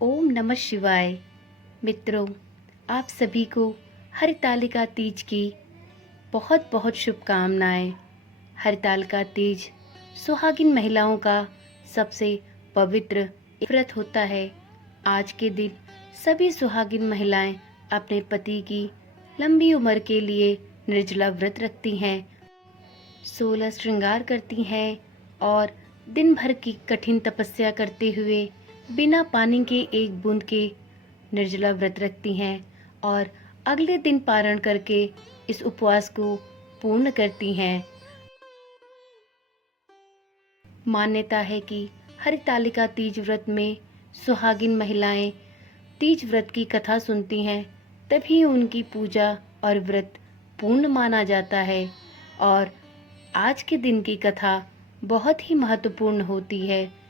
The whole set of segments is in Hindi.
ओम नमः शिवाय। मित्रों, आप सभी को हरितालिका तीज की बहुत बहुत शुभकामनाएं। हरितालिका तीज सुहागिन महिलाओं का सबसे पवित्र व्रत होता है। आज के दिन सभी सुहागिन महिलाएं अपने पति की लंबी उम्र के लिए निर्जला व्रत रखती हैं, 16 श्रृंगार करती हैं और दिन भर की कठिन तपस्या करते हुए बिना पानी के एक बूंद के निर्जला व्रत रखती हैं और अगले दिन पारण करके इस उपवास को पूर्ण करती हैं। मान्यता है कि हरितालिका तीज व्रत में सुहागिन महिलाएं तीज व्रत की कथा सुनती हैं, तभी उनकी पूजा और व्रत पूर्ण माना जाता है। और आज के दिन की कथा बहुत ही महत्वपूर्ण होती है।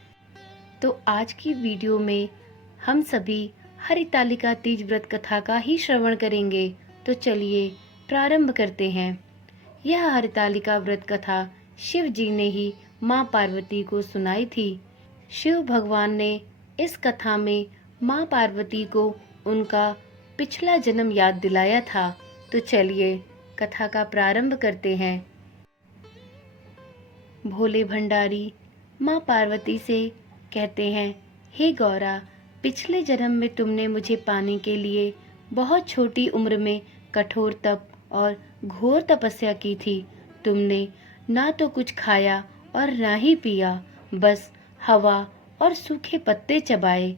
तो आज की वीडियो में हम सभी हरितालिका तीज व्रत कथा का ही श्रवण करेंगे। तो चलिए प्रारंभ करते हैं। यह हरितालिका व्रत कथा शिव जी ने ही माँ पार्वती को सुनाई थी। शिव भगवान ने इस कथा में माँ पार्वती को उनका पिछला जन्म याद दिलाया था। तो चलिए कथा का प्रारंभ करते हैं। भोले भंडारी माँ पार्वती से कहते हैं, हे गौरा, पिछले जन्म में तुमने मुझे पाने के लिए बहुत छोटी उम्र में कठोर तप और घोर तपस्या की थी। तुमने ना तो कुछ खाया और ना ही पिया, बस हवा और सूखे पत्ते चबाए।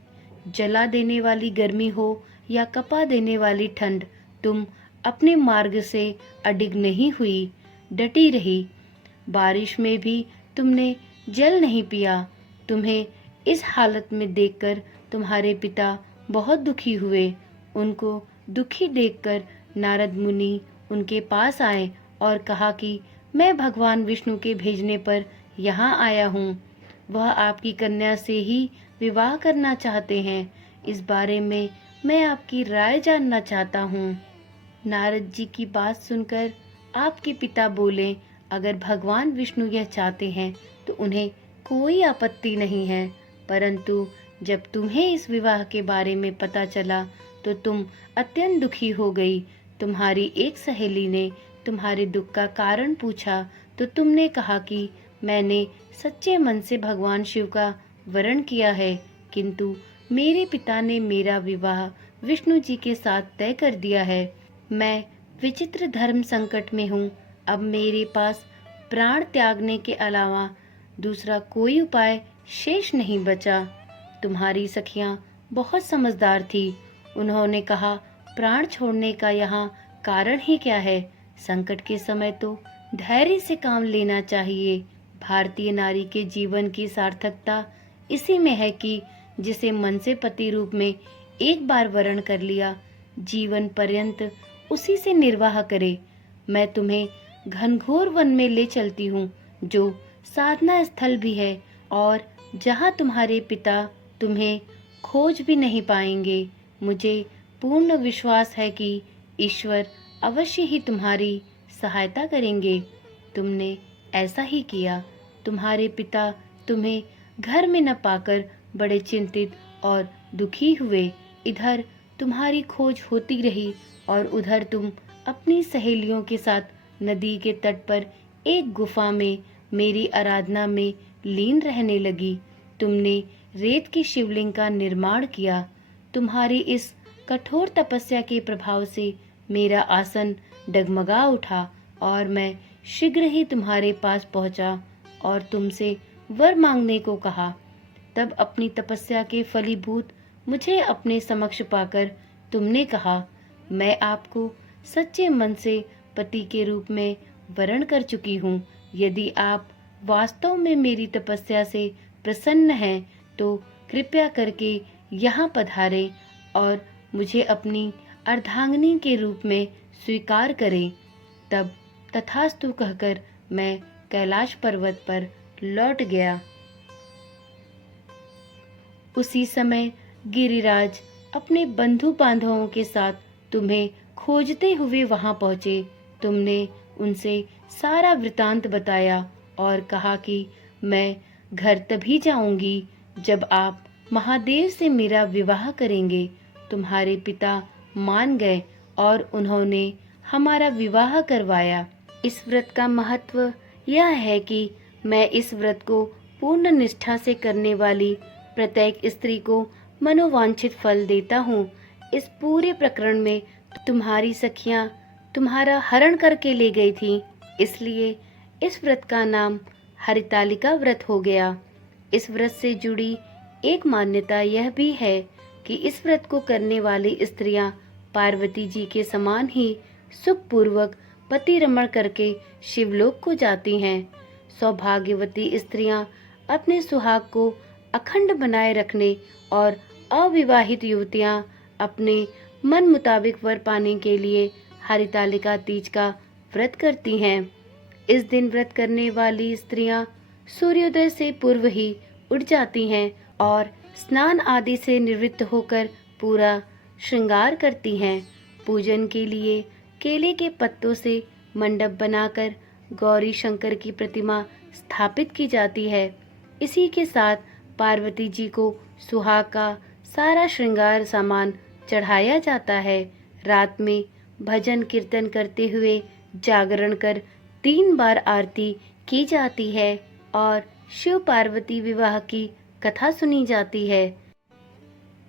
जला देने वाली गर्मी हो या कपा देने वाली ठंड, तुम अपने मार्ग से अडिग नहीं हुई, डटी रही। बारिश में भी तुमने जल नहीं पिया। तुम्हें इस हालत में देखकर तुम्हारे पिता बहुत दुखी हुए। उनको दुखी देखकर नारद मुनि उनके पास आए और कहा कि मैं भगवान विष्णु के भेजने पर यहाँ आया हूँ। वह आपकी कन्या से ही विवाह करना चाहते हैं। इस बारे में मैं आपकी राय जानना चाहता हूँ। नारद जी की बात सुनकर आपके पिता बोले, अगर भगवान विष्णु यह चाहते हैं तो उन्हें कोई आपत्ति नहीं है, परंतु जब तुम्हें इस विवाह के बारे में पता चला तो तुम अत्यंत दुखी हो गई। तुम्हारी एक सहेली ने तुम्हारे दुख का कारण पूछा तो तुमने कहा कि मैंने सच्चे मन से भगवान शिव का वरण किया है, किंतु मेरे पिता ने मेरा विवाह विष्णु जी के साथ तय कर दिया है। मैं विचित्र धर्म संकट में हूँ। अब मेरे पास प्राण त्यागने के अलावा दूसरा कोई उपाय शेष नहीं बचा। तुम्हारी सखियां बहुत समझदार थी। उन्होंने कहा, प्राण छोड़ने का यहाँ कारण ही क्या है? संकट के समय तो धैर्य से काम लेना चाहिए। भारतीय नारी के जीवन की सार्थकता इसी में है कि जिसे मन से पति रूप में एक बार वरण कर लिया, जीवन पर्यंत उसी से निर्वाह करे। मैं तुम्हें घनघोर वन में ले चलती हूँ, जो साधना स्थल भी है और जहाँ तुम्हारे पिता तुम्हें खोज भी नहीं पाएंगे। मुझे पूर्ण विश्वास है कि ईश्वर अवश्य ही तुम्हारी सहायता करेंगे। तुमने ऐसा ही किया। तुम्हारे पिता तुम्हें घर में न पाकर बड़े चिंतित और दुखी हुए। इधर तुम्हारी खोज होती रही और उधर तुम अपनी सहेलियों के साथ नदी के तट पर एक गुफा में मेरी आराधना में लीन रहने लगी। तुमने रेत की शिवलिंग का निर्माण किया। तुम्हारी इस कठोर तपस्या के प्रभाव से मेरा आसन डगमगा उठा और मैं शीघ्र ही तुम्हारे पास पहुंचा और तुमसे वर मांगने को कहा। तब अपनी तपस्या के फलीभूत मुझे अपने समक्ष पाकर तुमने कहा, मैं आपको सच्चे मन से पति के रूप में वरण कर चुकी हूँ। यदि आप वास्तव में मेरी तपस्या से प्रसन्न हैं तो कृपया करके यहाँ पधारें और मुझे अपनी अर्धांगिनी के रूप में स्वीकार करें। तब तथास्तु कहकर मैं कैलाश पर्वत पर लौट गया। उसी समय गिरिराज अपने बंधु बांधवों के साथ तुम्हें खोजते हुए वहां पहुंचे। तुमने उनसे सारा वृतांत बताया और कहा कि मैं घर तभी जाऊंगी जब आप महादेव से मेरा विवाह करेंगे। तुम्हारे पिता मान गए और उन्होंने हमारा विवाह करवाया। इस व्रत का महत्व यह है कि मैं इस व्रत को पूर्ण निष्ठा से करने वाली प्रत्येक स्त्री को मनोवांछित फल देता हूँ। इस पूरे प्रकरण में तुम्हारी सखियां तुम्हारा हरण करके ले गई थीं, इसलिए इस व्रत का नाम हरितालिका व्रत हो गया। इस व्रत से जुड़ी एक मान्यता यह भी है कि इस व्रत को करने वाली स्त्रियां पार्वती जी के समान ही सुखपूर्वक पति रमण करके शिवलोक को जाती हैं। सौभाग्यवती स्त्रियां अपने सुहाग को अखंड बनाए रखने और अविवाहित युवतियां अपने मन मुताबिक वर पाने के लिए हरितालिका तीज का व्रत करती हैं। इस दिन व्रत करने वाली स्त्रियां सूर्योदय से पूर्व ही उठ जाती हैं और स्नान आदि से निवृत्त होकर पूरा श्रृंगार करती हैं। पूजन के लिए केले के पत्तों से मंडप बनाकर गौरी शंकर की प्रतिमा स्थापित की जाती है। इसी के साथ पार्वती जी को सुहाग का सारा श्रृंगार सामान चढ़ाया जाता है। रात में भजन कीर्तन करते हुए जागरण कर 3 बार आरती की जाती है और शिव पार्वती विवाह की कथा सुनी जाती है।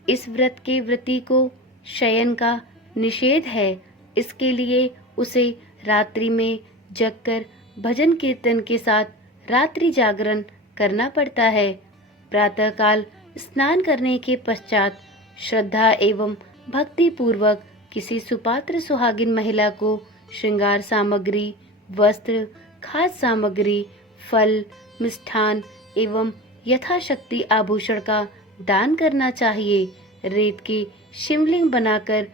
इस व्रत के व्रती को शयन का निषेध है, इसके लिए उसे रात्रि में जगकर भजन कीर्तन के साथ रात्रि जागरण करना पड़ता है। प्रातःकाल स्नान करने के पश्चात श्रद्धा एवं भक्ति पूर्वक किसी सुपात्र सुहागिन महिला को श्रृंगार सामग्री, वस्त्र, खाद्य सामग्री, फल, मिष्ठान एवं यथाशक्ति आभूषण का दान करना चाहिए। रेत की शिवलिंग बनाकर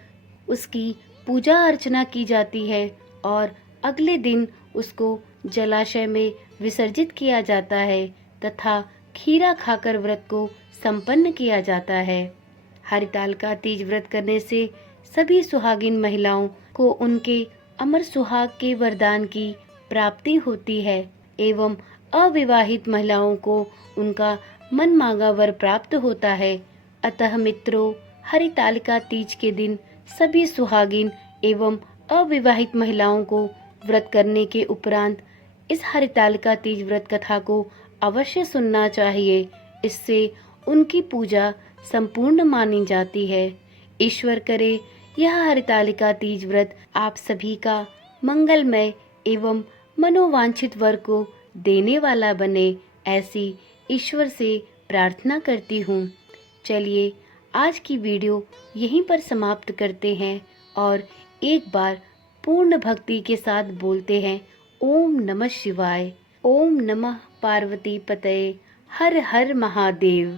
उसकी पूजा अर्चना की जाती है और अगले दिन उसको जलाशय में विसर्जित किया जाता है तथा खीरा खाकर व्रत को संपन्न किया जाता है। हरितालिका तीज व्रत करने से सभी सुहागिन महिलाओं को उनके अमर सुहाग के वरदान की प्राप्ति होती है एवं अविवाहित महिलाओं को उनका मन मांगा वर प्राप्त होता है। अतः मित्रों, हरितालिका तीज के दिन सभी सुहागिन एवं अविवाहित महिलाओं को व्रत करने के उपरांत इस हरितालिका तीज व्रत कथा को अवश्य सुनना चाहिए। इससे उनकी पूजा संपूर्ण मानी जाती है। ईश्वर करे यह हरितालिका तीज व्रत आप सभी का मंगलमय एवं मनोवांछित वर को देने वाला बने, ऐसी ईश्वर से प्रार्थना करती हूँ। चलिए आज की वीडियो यहीं पर समाप्त करते हैं और एक बार पूर्ण भक्ति के साथ बोलते हैं ओम नमः शिवाय, ओम नमः पार्वती पतये, हर हर महादेव।